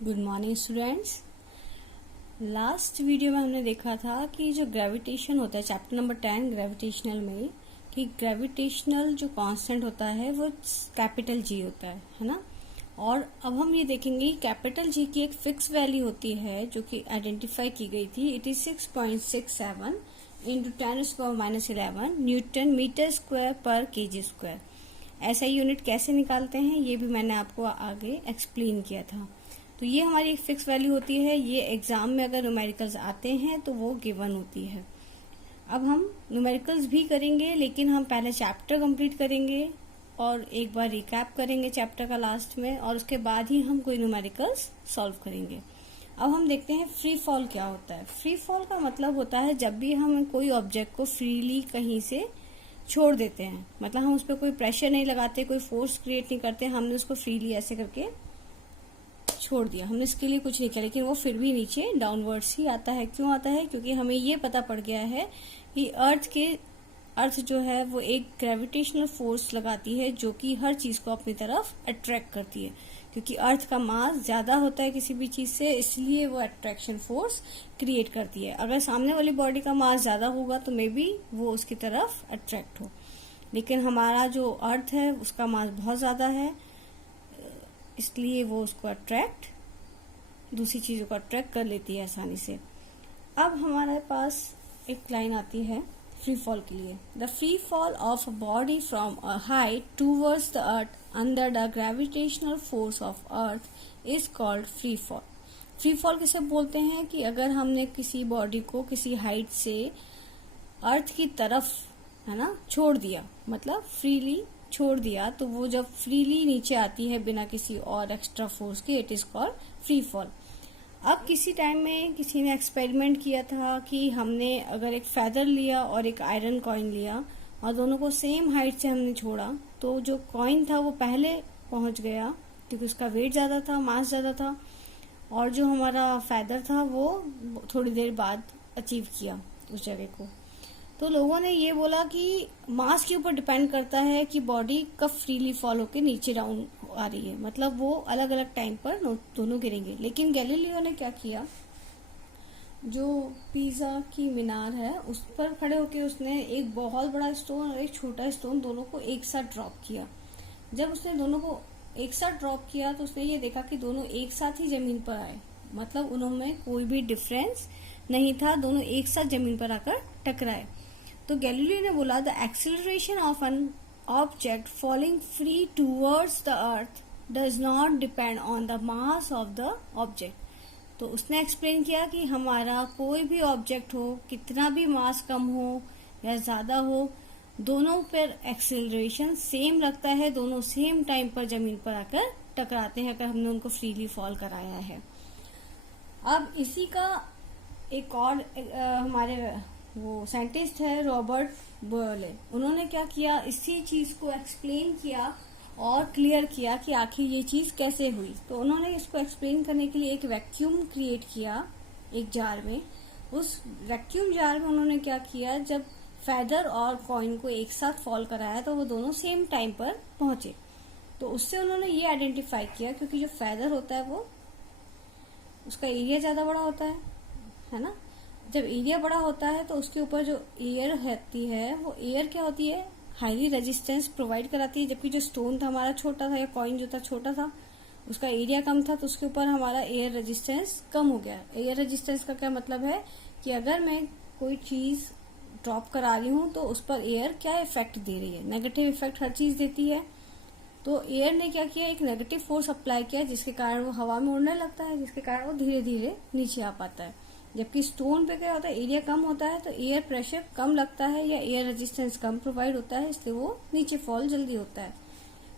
Good morning students. Last video में हमने देखा था कि जो ग्रेविटेशन होता है चैप्टर नंबर 10 ग्रेविटेशनल में, कि ग्रेविटेशनल जो कांस्टेंट होता है वो कैपिटल जी होता है ना। और अब हम ये देखेंगे कैपिटल जी की एक फिक्स वैल्यू होती है जो कि आइडेंटिफाई की गई थी। It is 6.67 into 10⁻11 newton metre square पर केजी स्क्वायर। ऐसा यूनिट कैसे निकालते हैं ये भी मैंने आपको आगे एक्सप्लेन किया था। तो ये हमारी एक फिक्स वैल्यू होती है। ये एग्जाम में अगर न्यूमेरिकल्स आते हैं तो वो गिवन होती है। अब हम न्यूमेरिकल्स भी करेंगे, लेकिन हम पहले चैप्टर कंप्लीट करेंगे और एक बार रिकैप करेंगे चैप्टर का लास्ट में, और उसके बाद ही हम कोई न्यूमेरिकल्स सॉल्व करेंगे। अब हम देखते हैं फ्री फॉल क्या होता है। फ्री फॉल का मतलब होता है जब भी हम कोई ऑब्जेक्ट को फ्रीली कहीं से छोड़ देते हैं, मतलब हम उस पर कोई प्रेशर नहीं लगाते, कोई फोर्स क्रिएट नहीं करते, हमने उसको फ्रीली ऐसे करके छोड़ दिया, हमने इसके लिए कुछ नहीं किया, लेकिन वो फिर भी नीचे डाउनवर्ड्स ही आता है। क्यों आता है? क्योंकि हमें ये पता पड़ गया है कि अर्थ जो है वो एक ग्रेविटेशनल फोर्स लगाती है जो कि हर चीज को अपनी तरफ अट्रैक्ट करती है। क्योंकि अर्थ का मास ज्यादा होता है किसी भी चीज से, इसलिए वो अट्रैक्शन फोर्स क्रिएट करती है। अगर सामने वाली बॉडी का मास ज्यादा होगा तो मे बी वो उसकी तरफ अट्रैक्ट हो, लेकिन हमारा जो अर्थ है उसका मास बहुत ज्यादा है, इसलिए वो उसको दूसरी चीजों को अट्रैक्ट कर लेती है आसानी से। अब हमारे पास एक लाइन आती है फ्री फॉल के लिए। The free fall of a body from a height towards the earth under the gravitational force of earth is called free fall. Free fall किसे बोलते हैं? कि अगर हमने किसी बॉडी को किसी हाइट से अर्थ की तरफ है ना छोड़ दिया, मतलब फ्रीली छोड़ दिया, तो वो जब फ्रीली नीचे आती है बिना किसी और एक्स्ट्रा फोर्स के, it is called free fall. अब किसी टाइम में किसी ने एक्सपेरिमेंट किया था कि हमने अगर एक फेदर लिया और एक आयरन कॉइन लिया और दोनों को सेम हाइट से हमने छोड़ा, तो जो कॉइन था वो पहले पहुंच गया क्योंकि उसका वेट ज्यादा था, मास ज्यादा था, और जो हमारा फेदर था वो थोड़ी देर बाद अचीव किया उस जगह को। तो लोगों ने ये बोला कि मास के ऊपर डिपेंड करता है कि बॉडी कब फ्रीली फॉल होकर नीचे डाउन आ रही है, मतलब वो अलग अलग टाइम पर दोनों गिरेंगे। लेकिन गैलीलियो ने क्या किया, जो पिज़ा की मीनार है उस पर खड़े होकर उसने एक बहुत बड़ा स्टोन और एक छोटा स्टोन दोनों को एक साथ ड्रॉप किया। जब उसने दोनों को एक साथ ड्रॉप किया तो उसने ये देखा कि दोनों एक साथ ही जमीन पर आए, मतलब उनमें कोई भी डिफरेंस नहीं था, दोनों एक साथ जमीन पर आकर टकराए। तो गैलीलियो ने बोला the acceleration of an object falling free towards the earth does not depend on the mass of the object. तो उसने एक्सप्लेन किया कि हमारा कोई भी ऑब्जेक्ट हो, कितना भी मास कम हो या ज्यादा हो, दोनों पर एक्सेलरेशन सेम लगता है, दोनों सेम टाइम पर जमीन पर आकर टकराते हैं अगर हमने उनको फ्रीली फॉल कराया है। अब इसी का एक और हमारे वो साइंटिस्ट है रॉबर्ट बोयले, उन्होंने क्या किया, इसी चीज को एक्सप्लेन किया और क्लियर किया कि आखिर ये चीज कैसे हुई। तो उन्होंने इसको एक्सप्लेन करने के लिए एक वैक्यूम क्रिएट किया एक जार में। उस वैक्यूम जार में उन्होंने क्या किया, जब फेदर और कॉइन को एक साथ फॉल कराया तो वो दोनों सेम टाइम पर पहुंचे। तो उससे उन्होंने ये आइडेंटिफाई किया, क्योंकि जो फेदर होता है वो उसका एरिया ज्यादा बड़ा होता है ना। जब एरिया बड़ा होता है तो उसके ऊपर जो एयर होती है वो एयर क्या होती है, हाईली रेजिस्टेंस प्रोवाइड कराती है। जबकि जो स्टोन था हमारा छोटा था, या कॉइन जो था छोटा था, उसका एरिया कम था, तो उसके ऊपर हमारा एयर रेजिस्टेंस कम हो गया। एयर रेजिस्टेंस का क्या मतलब है कि अगर मैं कोई चीज ड्रॉप करा रही हूँ तो उस पर एयर क्या इफेक्ट दे रही है, नेगेटिव इफेक्ट हर चीज देती है। तो एयर ने क्या किया, एक नेगेटिव फोर्स अप्लाई किया, जिसके कारण वो हवा में उड़ने लगता है, जिसके कारण वो धीरे धीरे नीचे आ पाता है। जबकि स्टोन पे क्या होता है, एरिया कम होता है तो एयर प्रेशर कम लगता है या एयर रेजिस्टेंस कम प्रोवाइड होता है, इसलिए वो नीचे फॉल जल्दी होता है।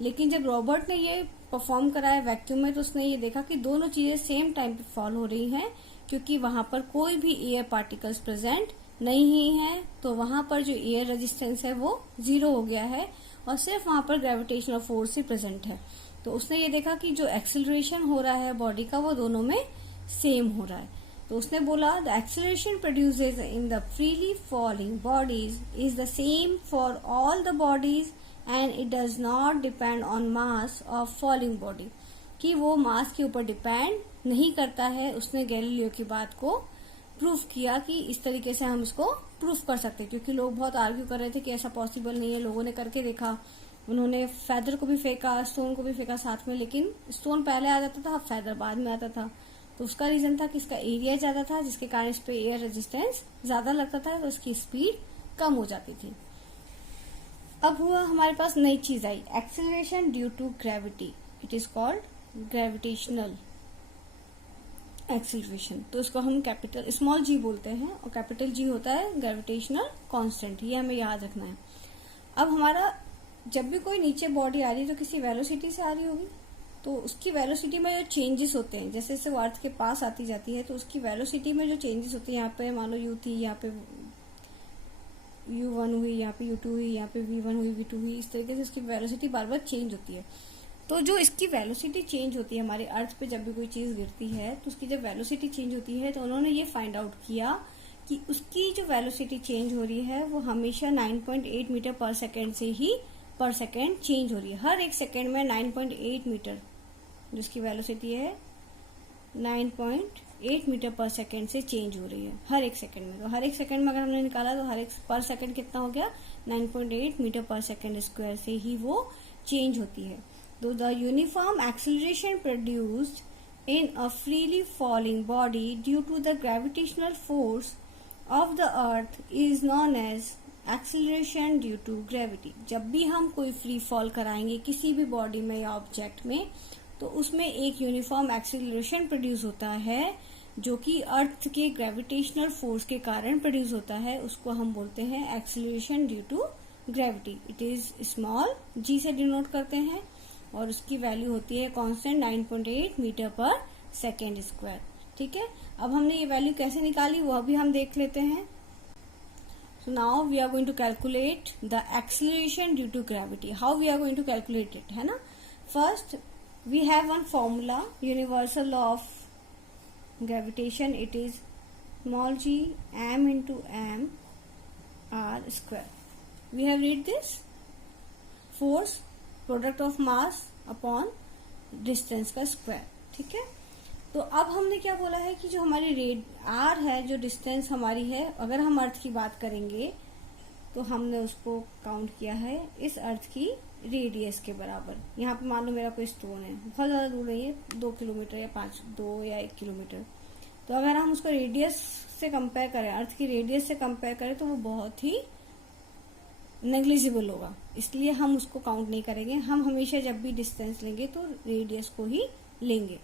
लेकिन जब रॉबर्ट ने ये परफॉर्म कराया वैक्यूम में, तो उसने ये देखा कि दोनों चीजें सेम टाइम पे फॉल हो रही हैं, क्योंकि वहां पर कोई भी एयर पार्टिकल्स प्रेजेंट नहीं है। तो वहां पर जो एयर रेजिस्टेंस है वो 0 हो गया है और सिर्फ वहां पर ग्रेविटेशनल फोर्स ही प्रेजेंट है। तो उसने ये देखा कि जो एक्सेलरेशन हो रहा है बॉडी का वो दोनों में सेम हो रहा है। तो उसने बोला the acceleration produces in the freely falling bodies is the same for all the bodies and it does not depend on mass of falling body. कि वो मास के ऊपर डिपेंड नहीं करता है। उसने गैलीलियो की बात को प्रूफ किया कि इस तरीके से हम इसको प्रूफ कर सकते हैं, क्योंकि लोग बहुत आर्ग्यू कर रहे थे कि ऐसा पॉसिबल नहीं है। लोगों ने करके देखा, उन्होंने फेदर को भी फेंका, स्टोन को भी फेंका साथ में, लेकिन स्टोन पहले आ जाता था, फेदर बाद में आता था। तो उसका रीजन था कि इसका एरिया ज्यादा था, जिसके कारण इस पे एयर रेजिस्टेंस ज्यादा लगता था, तो इसकी स्पीड कम हो जाती थी। अब हुआ हमारे पास नई चीज आई, acceleration due to gravity. It is called gravitational acceleration. तो इसको हम कैपिटल स्मॉल जी बोलते हैं और कैपिटल जी होता है ग्रेविटेशनल कांस्टेंट। ये हमें याद रखना है। अब हमारा जब भी कोई नीचे बॉडी आ रही है तो किसी वेलोसिटी से आ रही होगी, तो उसकी वेलोसिटी में जो चेंजेस होते हैं, जैसे जैसे वो अर्थ के पास आती जाती है तो उसकी वेलोसिटी में जो चेंजेस होती है, यहाँ पे मान लो u थी, यहाँ पे u1 हुई, यहाँ पे u2 हुई, यहाँ पे v1 हुई, v2 हुई, इस तरीके से उसकी वेलोसिटी बार बार चेंज होती है। तो जो इसकी वेलोसिटी चेंज होती है हमारे अर्थ पे, जब भी कोई चीज गिरती है तो उसकी जब वेलोसिटी चेंज होती है, तो उन्होंने ये फाइंड आउट किया कि उसकी जो वेलोसिटी चेंज हो रही है वो हमेशा 9.8 मीटर पर सेकेंड से ही पर सेकेंड चेंज हो रही है। हर एक सेकेंड में 9.8 मीटर जिसकी वेलोसिटी है 9.8 मीटर पर सेकेंड से चेंज हो रही है हर एक सेकेंड में। तो हर एक सेकेंड में अगर हमने निकाला तो हर एक पर सेकेंड कितना हो गया, 9.8 मीटर पर सेकेंड स्क्वायर से ही वो चेंज होती है। तो the uniform acceleration produced in a freely falling body due to the gravitational force of the earth is known as acceleration due to gravity. जब भी हम कोई फ्री फॉल कराएंगे किसी भी बॉडी में या ऑब्जेक्ट में, तो उसमें एक यूनिफॉर्म एक्सेलरेशन प्रोड्यूस होता है जो कि अर्थ के ग्रेविटेशनल फोर्स के कारण प्रोड्यूस होता है। उसको हम बोलते हैं acceleration due to gravity. It is small g से डिनोट करते हैं और उसकी वैल्यू होती है constant 9.8 metre per second square. ठीक है, अब हमने ये वैल्यू कैसे निकाली वो अभी हम देख लेते हैं। So now we are going to calculate the acceleration due to gravity. How we are going to calculate it, है ना? First, we have one formula, universal law of gravitation. It is small g m into m r square. We have read this force product of mass upon distance का square. ठीक है, तो अब हमने क्या बोला है कि जो हमारी रेड आर है, जो डिस्टेंस हमारी है, अगर हम अर्थ की बात करेंगे तो हमने उसको काउंट किया है इस अर्थ की रेडियस के बराबर। यहाँ पे मान लो मेरा कोई स्टोन है, बहुत ज्यादा दूर नहीं है, 2 किलोमीटर या 2 या 1 किलोमीटर। तो अगर हम उसको रेडियस से कंपेयर करें, अर्थ की रेडियस से कंपेयर करें, तो वो बहुत ही नेग्लिजिबल होगा, इसलिए हम उसको काउंट नहीं करेंगे। हम हमेशा जब भी डिस्टेंस लेंगे तो रेडियस को ही लेंगे।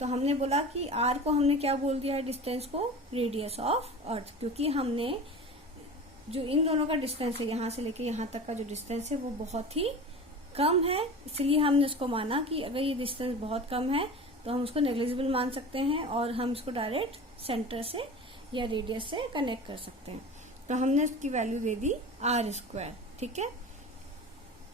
तो हमने बोला कि आर को हमने क्या बोल दिया है, डिस्टेंस को रेडियस ऑफ अर्थ, क्योंकि हमने जो इन दोनों का डिस्टेंस है, यहाँ से लेके यहाँ तक का जो डिस्टेंस है वो बहुत ही कम है, इसलिए हमने उसको माना कि अगर ये डिस्टेंस बहुत कम है तो हम उसको नेग्लिजिबल मान सकते हैं और हम इसको डायरेक्ट सेंटर से या रेडियस से कनेक्ट कर सकते हैं। तो हमने इसकी वैल्यू दे दी आर स्क्वायर। ठीक है,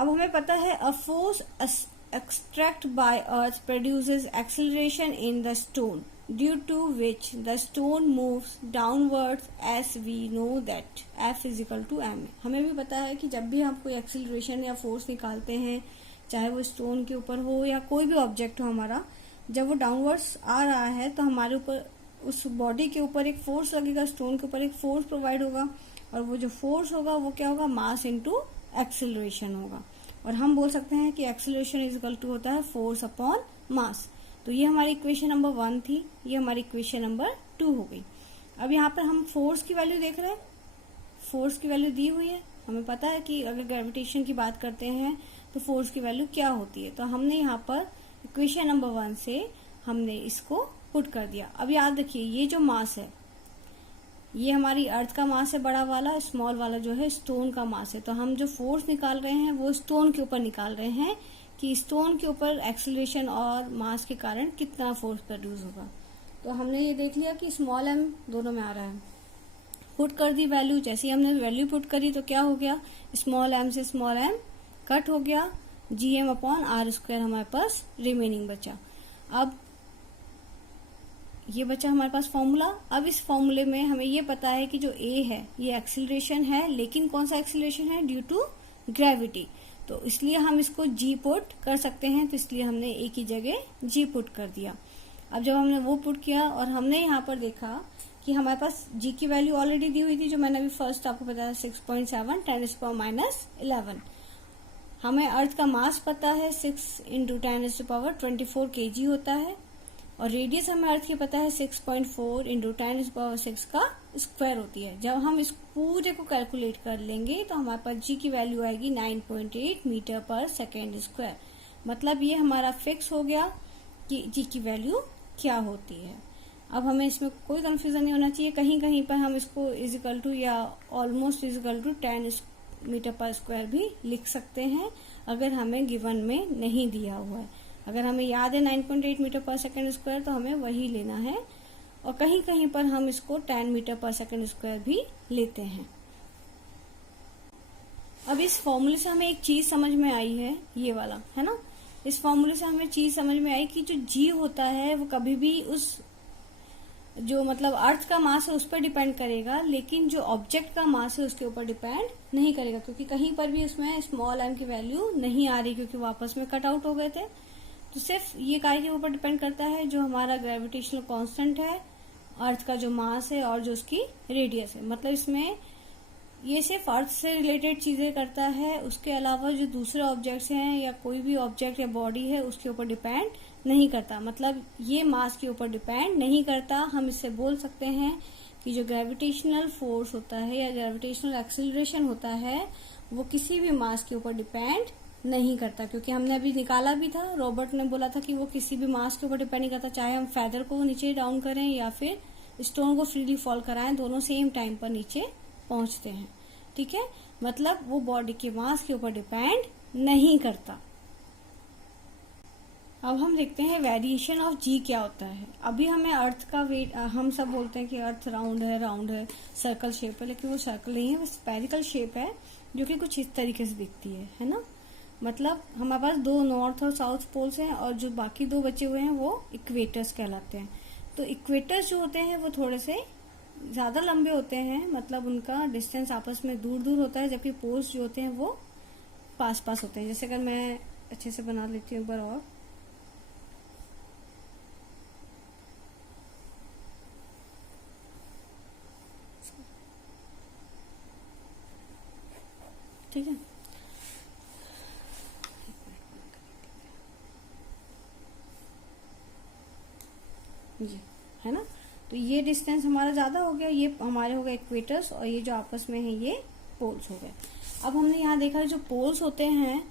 अब हमें पता है a force extract by earth produces acceleration in the stone due to which the stone moves downwards as we know that F is equal to m। हमें भी पता है कि जब भी हम कोई एक्सेलरेशन या फोर्स निकालते हैं, चाहे वो स्टोन के ऊपर हो या कोई भी ऑब्जेक्ट हो हमारा, जब वो डाउनवर्ड्स आ रहा है तो हमारे ऊपर उस बॉडी के ऊपर एक फोर्स लगेगा, स्टोन के ऊपर एक फोर्स प्रोवाइड होगा और वो जो फोर्स होगा वो क्या होगा, मास इनटू एक्सेलरेशन होगा। और हम बोल सकते हैं कि एक्सेलरेशन इज इक्वल टू होता है फोर्स अपॉन मास। तो ये हमारी इक्वेशन नंबर 1 थी, ये हमारी इक्वेशन नंबर 2 हो गई। अब यहाँ पर हम फोर्स की वैल्यू देख रहे हैं, फोर्स की वैल्यू दी हुई है, हमें पता है कि अगर ग्रेविटेशन की बात करते हैं तो फोर्स की वैल्यू क्या होती है। तो हमने यहाँ पर इक्वेशन नंबर 1 से हमने इसको पुट कर दिया। अब याद रखिए ये जो मास है ये हमारी अर्थ का मास है बड़ा वाला, स्मॉल वाला जो है स्टोन का मास है। तो हम जो फोर्स निकाल रहे हैं वो स्टोन के ऊपर निकाल रहे हैं कि स्टोन के ऊपर एक्सेलरेशन और मास के कारण कितना फोर्स प्रोड्यूस होगा। तो हमने ये देख लिया कि स्मॉल एम दोनों में आ रहा है, पुट कर दी वैल्यू। जैसे ही हमने वैल्यू पुट करी तो क्या हो गया, स्मॉल एम से स्मॉल एम कट हो गया, G M upon R square हमारे पास रिमेनिंग बचा। अब ये बचा हमारे पास फॉर्मूला। अब इस फॉर्मूले में हमें ये पता है कि जो ए है ये एक्सीलरेशन है, लेकिन कौन सा एक्सीलरेशन है, ड्यू टू ग्रेविटी। तो इसलिए हम इसको जी पुट कर सकते हैं, तो इसलिए हमने ए की जगह जी पुट कर दिया। अब जब हमने वो पुट किया और हमने यहाँ पर देखा कि हमारे पास जी की वैल्यू ऑलरेडी दी हुई थी, जो मैंने अभी फर्स्ट आपको बताया 6.7 10⁻⁻11। हमें अर्थ का मास पता है 6 × 10⁻24 kg होता है, और रेडियस हमें अर्थ की पता है 6.4 × 10⁻6 का स्क्वायर होती है। जब हम इस पूरे को कैलकुलेट कर लेंगे तो हमारे पास जी की वैल्यू आएगी 9.8 मीटर पर सेकेंड स्क्वायर। मतलब ये हमारा फिक्स हो गया कि जी की वैल्यू क्या होती है। अब हमें इसमें कोई कंफ्यूजन नहीं होना चाहिए, कहीं कहीं पर हम इसको इजिकल टू या ऑलमोस्ट इजिकल टू 10 मीटर पर स्क्वायर भी लिख सकते हैं, अगर हमें गिवन में नहीं दिया हुआ है। अगर हमें याद है 9.8 मीटर पर सेकेंड स्क्वायर, तो हमें वही लेना है, और कहीं कहीं पर हम इसको 10 मीटर पर सेकेंड स्क्वायर भी लेते हैं। अब इस फॉर्मूले से हमें एक चीज समझ में आई है, ये वाला है ना। इस फॉर्मूले से हमें चीज समझ में आई कि जो जी होता है वो कभी भी उस जो मतलब अर्थ का मास है उस पर डिपेंड करेगा, लेकिन जो ऑब्जेक्ट का मास है उसके ऊपर डिपेंड नहीं करेगा, क्योंकि कहीं पर भी उसमें स्मॉल m की वैल्यू नहीं आ रही, क्योंकि वो आपस में कट आउट हो गए थे। तो सिर्फ ये काय के ऊपर डिपेंड करता है जो हमारा ग्रेविटेशनल कांस्टेंट है, अर्थ का जो मास है और जो उसकी रेडियस है। मतलब इसमें ये सिर्फ अर्थ से रिलेटेड चीजें करता है, उसके अलावा जो दूसरे ऑब्जेक्ट्स हैं या कोई भी ऑब्जेक्ट या बॉडी है उसके ऊपर डिपेंड नहीं करता। मतलब ये मास के ऊपर डिपेंड नहीं करता। हम इससे बोल सकते हैं कि जो ग्रेविटेशनल फोर्स होता है या ग्रेविटेशनल एक्सीलरेशन होता है वो किसी भी मास के ऊपर डिपेंड नहीं करता, क्योंकि हमने अभी निकाला भी था, रॉबर्ट ने बोला था कि वो किसी भी मास के ऊपर डिपेंड नहीं करता, चाहे हम फेदर को नीचे डाउन करें या फिर स्टोन को फ्रीली फॉल कराएं, दोनों सेम टाइम पर नीचे पहुंचते हैं। ठीक है, मतलब वो बॉडी के मास के ऊपर डिपेंड नहीं करता। अब हम देखते हैं वेरिएशन ऑफ जी क्या होता है। अभी हमें अर्थ का वेट, हम सब बोलते हैं कि अर्थ राउंड है, सर्कल शेप है, लेकिन वो सर्कल नहीं है, वो स्फेरिकल शेप है, जो कि कुछ इस तरीके से दिखती है ना। मतलब हमारे पास 2 नॉर्थ और साउथ पोल्स हैं, और जो बाकी 2 बचे हुए हैं वो इक्वेटर्स कहलाते हैं। तो इक्वेटर्स जो होते हैं वो थोड़े से ज्यादा लंबे होते हैं, मतलब उनका डिस्टेंस आपस में दूर दूर होता है, जबकि पोल्स जो होते हैं वो पास पास होते हैं। जैसे अगर मैं अच्छे से बना लेती हूँ एक बार और, ठीक है। ये है ना, तो ये डिस्टेंस हमारा ज्यादा हो गया, ये हमारे हो गए इक्वेटर्स, और ये जो आपस में है ये पोल्स हो गए। अब हमने यहाँ देखा जो पोल्स होते हैं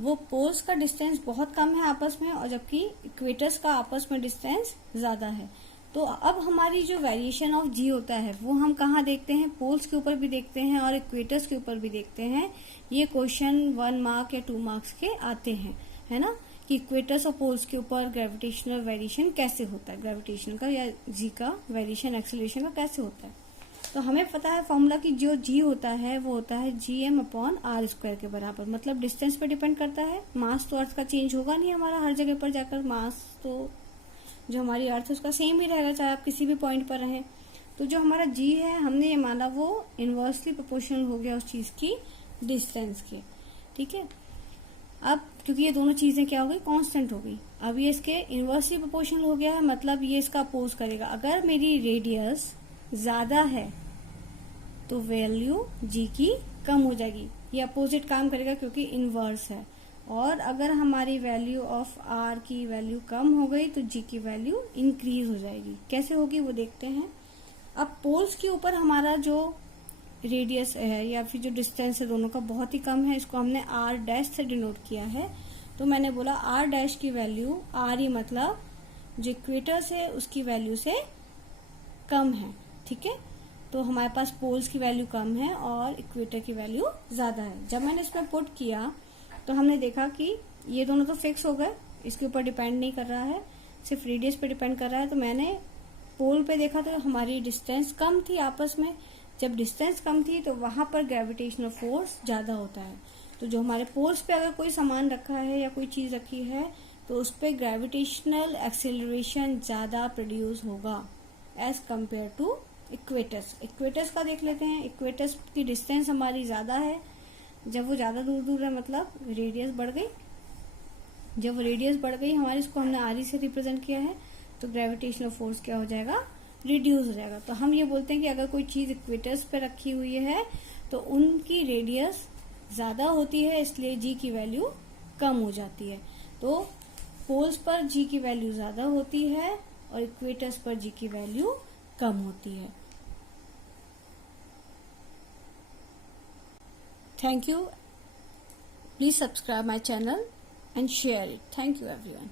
वो पोल्स का डिस्टेंस बहुत कम है आपस में, और जबकि इक्वेटर्स का आपस में डिस्टेंस ज्यादा है। तो अब हमारी जो वेरिएशन ऑफ जी होता है वो हम कहाँ देखते हैं, पोल्स के ऊपर भी देखते हैं और इक्वेटर्स के ऊपर भी देखते हैं। ये क्वेश्चन 1 मार्क या 2 मार्क्स के आते हैं, है ना, कि इक्वेटर्स और पोल्स के ऊपर ग्रेविटेशनल वेरिएशन कैसे होता है, ग्रेविटेशन का या जी का वेरिएशन एक्सेलरेशन का कैसे होता है। तो हमें पता है फॉर्मूला कि जो जी होता है वो होता है gm/r² के बराबर। मतलब डिस्टेंस पे डिपेंड करता है, मास तो अर्थ का चेंज होगा नहीं हमारा हर जगह पर जाकर, मास तो जो हमारी अर्थ है उसका सेम ही रहेगा चाहे आप किसी भी पॉइंट पर रहें। तो जो हमारा जी है हमने ये माना वो इनवर्सली प्रोपोर्शनल हो गया उस चीज की डिस्टेंस के। ठीक है, अब क्योंकि ये दोनों चीजें क्या हो गई, कांस्टेंट हो गई, अब ये इसके इनवर्सली प्रोपोर्शनल हो गया है, मतलब ये इसका अपोज करेगा। अगर मेरी रेडियस ज्यादा है तो वैल्यू जी की कम हो जाएगी, ये अपोजिट काम करेगा क्योंकि इनवर्स है। और अगर हमारी वैल्यू ऑफ आर की वैल्यू कम हो गई तो जी की वैल्यू इंक्रीज हो जाएगी। कैसे होगी वो देखते हैं। अब पोल्स के ऊपर हमारा जो रेडियस है या फिर जो डिस्टेंस है दोनों का बहुत ही कम है, इसको हमने आर डैश से डिनोट किया है। तो मैंने बोला आर डैश की वैल्यू, आर ही मतलब जो इक्वेटर्स है उसकी वैल्यू से कम है। ठीक है, तो हमारे पास पोल्स की वैल्यू कम है और इक्वेटर की वैल्यू ज्यादा है। जब मैंने इसमें पुट किया तो हमने देखा कि ये दोनों तो फिक्स हो गए, इसके ऊपर डिपेंड नहीं कर रहा है, सिर्फ रेडियस पे डिपेंड कर रहा है। तो मैंने पोल पे देखा तो हमारी डिस्टेंस कम थी आपस में, जब डिस्टेंस कम थी तो वहां पर ग्रेविटेशनल फोर्स ज्यादा होता है। तो जो हमारे पोल्स पे अगर कोई सामान रखा है या कोई चीज रखी है तो उस पर ग्रेविटेशनल एक्सेलरेशन ज्यादा प्रोड्यूस होगा as compare to equators. Equators का देख लेते हैं, इक्वेटर्स की डिस्टेंस हमारी ज्यादा है जब वो ज्यादा दूर दूर है मतलब रेडियस बढ़ गई, जब रेडियस बढ़ गई हमारी, इसको हमने आर से रिप्रेजेंट किया है, तो ग्रेविटेशनल फोर्स क्या हो जाएगा, रिड्यूस हो जाएगा। तो हम ये बोलते हैं कि अगर कोई चीज इक्वेटर्स पे रखी हुई है तो उनकी रेडियस ज्यादा होती है, इसलिए जी की वैल्यू कम हो जाती है। तो पोल्स पर जी की वैल्यू ज्यादा होती है और इक्वेटर्स पर जी की वैल्यू कम होती है। Thank you. Please subscribe my channel and share it. Thank you everyone.